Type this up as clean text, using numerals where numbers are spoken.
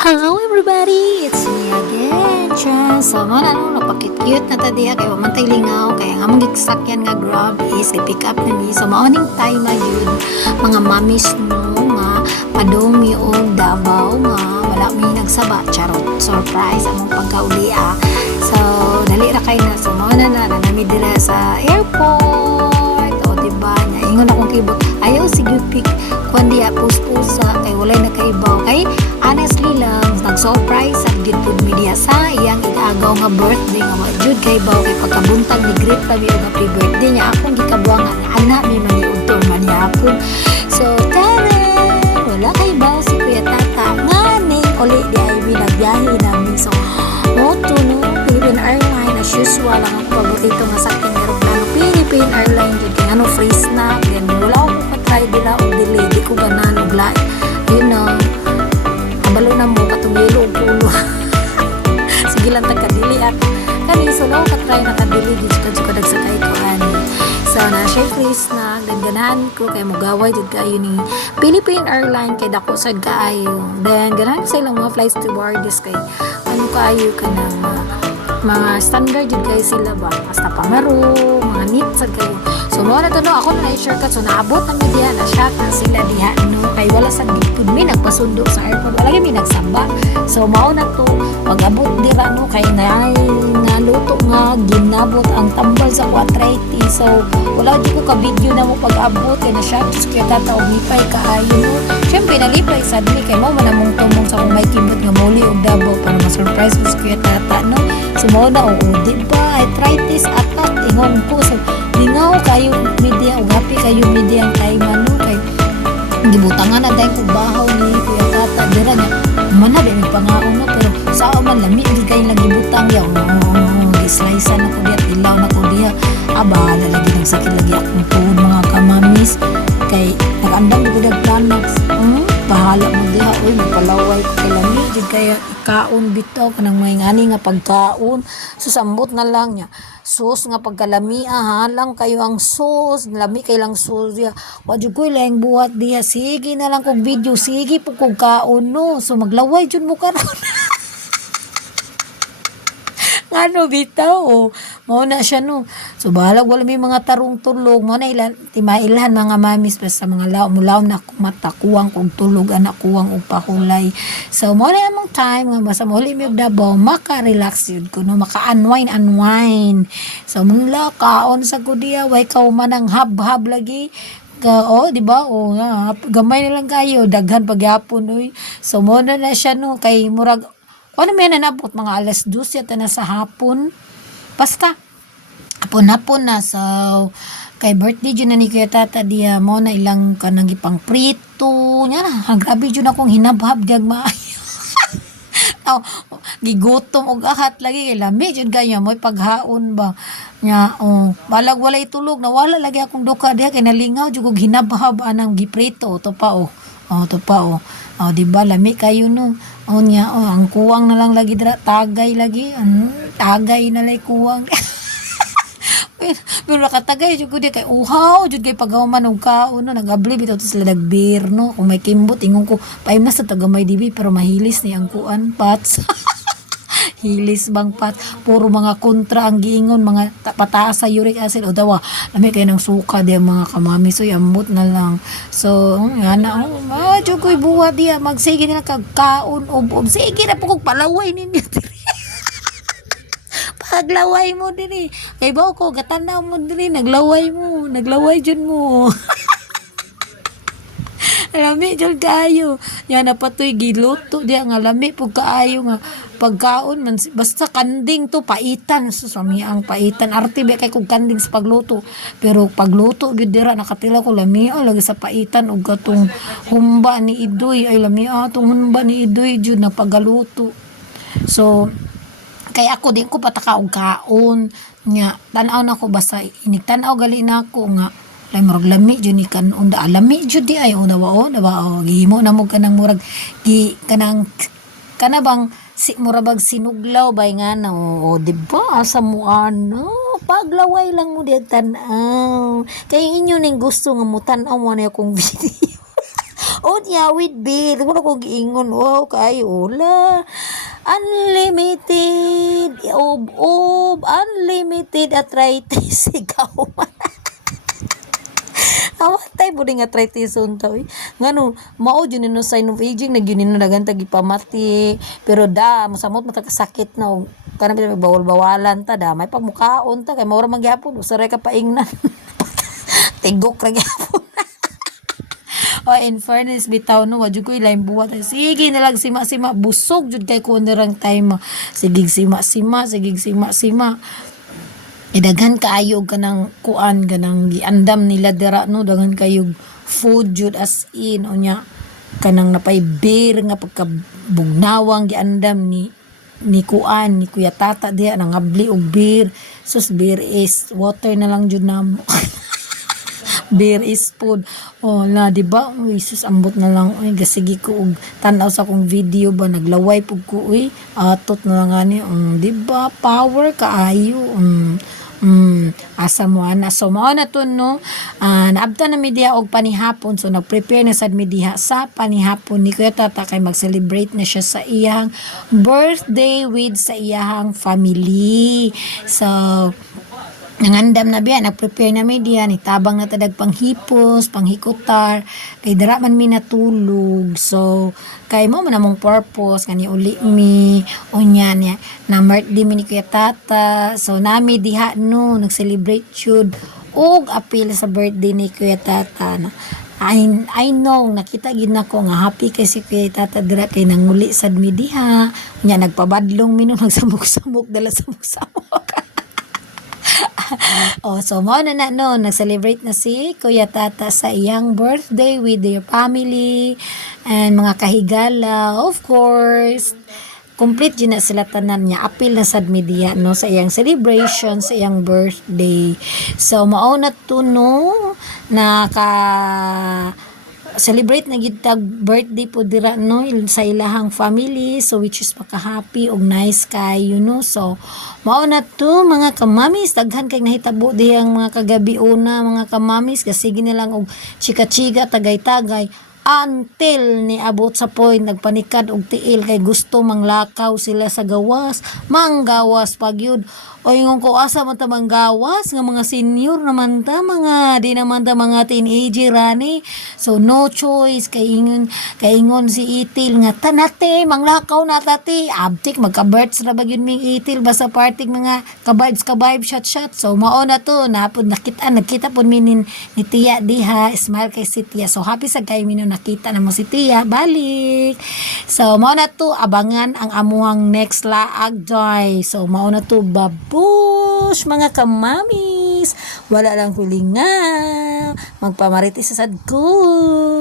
Hello everybody! It's me again, Chance. So, mga napakit-cute na tadi kaya mamantay lingaw, kaya nga magigsak yan nga grab is i-pick up na ni. So, maoning time na yun, mga mamis no, nga padumi o Davao nga, wala may nagsaba, charot, surprise, among pagkauli So, dali ra kayo na. So, mga na nami dira sa airport. O, diba, ingon akong kibot, ayaw sige pick, kundi pusa kay walay na kaibaw. Kay, honestly lang, nag-surprise sa Gitpud Media sa iyang igagaw nga birthday nga wajud kay baw kay pagkabuntag ni greet pa biyo happy birthday niya akong gikabuangan nga anak mi man iudtor man yapon. So tara, wala kay baw si Kuya Tata nganing uli di ay binagbiyahe namin so moto no Philippine Airlines as usual lang ako paborito nga sakyan nga aeroplano Philippine Airlines jud kay ano free snack then wala ako pa-try dila og delay di ko ganan og lain you know balo na mo katubilo og pulo sige lang tagkadili at kani so law katry na kadili dito ka dagsakay ko ani so na share please na ganahan ko kay mogaway jud kayo ni Philippine Airlines kay dako sad kaayo then ganahan sa ilang mga flight stewardess kay ano kaayo ka na mga standard jud kay sila ba basta pamaro mga neat sad kayo so mo na to no ako na i-shortcut so naabot na media na shot na sila diha no kay wala sa gipud mi nagpasundo sa airport wala gyud mi nagsamba so mao na to pag-abot dira no kay na luto nga ginabot ang tambal sa 480 so wala di ko ka video na mo pag-abot kay na shot kaya tata og lipay kaayo no syempre nalipay sadly kay mo man among tumong sa kung may kibot nga muli og Davao para ma-surprise ko sa kuya tata no so mao na di ba arthritis attack ingon ko so lingaw kayo media o happy kayo media ang time ano kay gibutangan na dahil kong bahaw ni Kuya Tata dira niya mana di nagpangaon na pero sa man lami di kayo lagi butang yaw slice na ko diya tilaw na ko diya bahala lagi ng sakit lagi akong tuhod mga kamamis kay nag-andam di ko diya planax bahala mo diha uy magpalaway ko kay lami di kaya ikaon bitaw kanang may ngani nga pagkaon susambot na lang niya sus nga pagkalami lang kayo ang sus lami kay lang sus ya wadyo ko lang buhat diha sige na lang kog video sige po kog kaon no so maglaway jud mo karon ngano bitaw mao na siya no so bahalag wala may mga tarong tulog mo na ilan timailan mga mamis basta mga mulaw na mata kuwang kog tulog anak kuwang og pahulay so mo na among time nga basta mo li mi og Davao maka-relax yun ko no maka-unwind so mula kaon sa kudiya way ka manang hab-hab lagi di ba gamay na lang kayo daghan pagyapon oy so mo na siya no kay murag ano may nanabot mga alas 12 yata na sa hapon basta hapon na so kay birthday dyan na ni Kuya Tata diya mo na ilang kanang ipang prito nya na grabe dyan akong hinabhab diag maayo gigutom og ahat lagi kay lami dyan ganyan mo paghaon ba nya balag wala itulog na wala lagi akong duka diha kay nalingaw jud og hinabhab anang giprito to pa di ba lami kayo no ang kuwang na lang lagi dira tagay lagi tagay na lay kuwang pero nakatagay jud ko di kay uhaw jud kay paghuman og kaon no nagabli bitaw to sila nagbir no kung may kimbot ingon ko paim na sa tagamay dibi pero mahilis ni ang kuan pats hilis bang pat puro mga kontra ang giingon mga pataas sa uric acid o dawa lami kay nang suka di mga kamami so yamot na lang so nga na jugoy buwa diya magsige na kagkaon ob sige na po kog palaway ninyo paglaway mo diri kay ba ko gatanaw mo diri naglaway jud mo lami jud kaayo yan na patoy giluto diya nga lami pug kaayo nga pagkaon man basta kanding to paitan so sami ang paitan arte be kay kog kanding sa pagluto pero pagluto gyud dira nakatila ko lami lagi sa paitan og katong humba ni Idoy ay lami tong humba ni Idoy jud na pagaluto so kay ako din ko pataka og kaon nya tan-aw na ko basta inigtan-aw gali na ako nga lay murag lami jud ni kan unda lami jud di ay dawa gihimo na mo kanang murag kanang kana bang murabag sinuglaw bay nga na di ba sa mo paglaway lang mo diag tan-aw kay inyo ning gusto nga mo tan-aw mo na akong video O niya, with beer. Wala ko giingon. Wow, kayo. Wala. Unlimited. Unlimited arthritis. Ikaw. Awatay po nga arthritis unta. Ngano, mao dyan no sign of aging. Nagyunin na dagan tagipamati. Pero masamot matakasakit na. Kanang bawal-bawalan ta. May pagmukaon ta. Kaya maura magyapon. Usaray ka paingnan. Tigok ra gyapon. O in fairness bitaw no wadyo ko ilaim buhat. Sige na lang sima-sima busog jud kay ko ndarang time. Sige sima-sima. Daghan kaayo kanang kuan kanang giandam nila dira no daghan kayog food jud as in unya kanang napay beer nga pagkabugnawang giandam ni kuan ni Kuya Tata diha nangabli og beer. Sus beer is water na lang jud namo. Beer is food. Di ba? Uy, sus, ambot na lang. Uy, gasigi ko og tanaw sa akong video ba naglaway pug ko uy. Atot na lang ani. Di ba? Power kaayo. Asa mo ana. So mao na to no. Naabta na mi diha og panihapon. So nag-prepare na sad mi diha sa panihapon ni Kuya Tata kay mag-celebrate na siya sa iyang birthday with sa iyang family. So nangandam na biya, nag-prepare na mi diya, nitabang na tadag panghipos, panghikutar, kay dara man mi natulog. So, kay mo man among purpose, kani uli mi, unya niya, na birthday mi ni Kuya Tata. So, nami diha no, nag-celebrate yun, og apil sa birthday ni Kuya Tata. I know, nakita gid nako nga happy kay si Kuya Tata dira kay nanguli sad mi diha. Unya, nagpabadlong mi no, nagsamok-samok, dala samok-samok. So mo na no, nag-celebrate na si Kuya Tata sa iyang birthday with their family and mga kahigala. Of course, complete din na sila tanan niya. Apil na sad media no sa iyang celebration, sa iyang birthday. So mao na to no, celebrate na gid tag birthday po dira no sa ilahang family, so which is maka-happy og nice kay so mao na to mga kamamis, daghan kay nahitabo diyang mga kagabi una mga kamamis kasi ginilang og chika-chika tagay-tagay until ni abot sa point nagpanikad og tiil kay gusto manglakaw sila sa gawas, manggawas pagyud. O yung ko asa man ta manggawas nga mga senior naman ta, mga di naman ta mga teenager rani. So no choice kay ingon si Itil nga tanate manglakaw na tati abtik magka-births ra bagyud ming Itil basta party mga ka-vibes shot. So mao na to napud nakita pud mi ni Tia diha, smile kay si Tia. So happy sa kay mi nakita na mo si Tia balik. So mao na to abangan ang amuhang next laag joy. So mao na to babush mga kamamis, wala lang hulinga magpamaritis sa sad ko.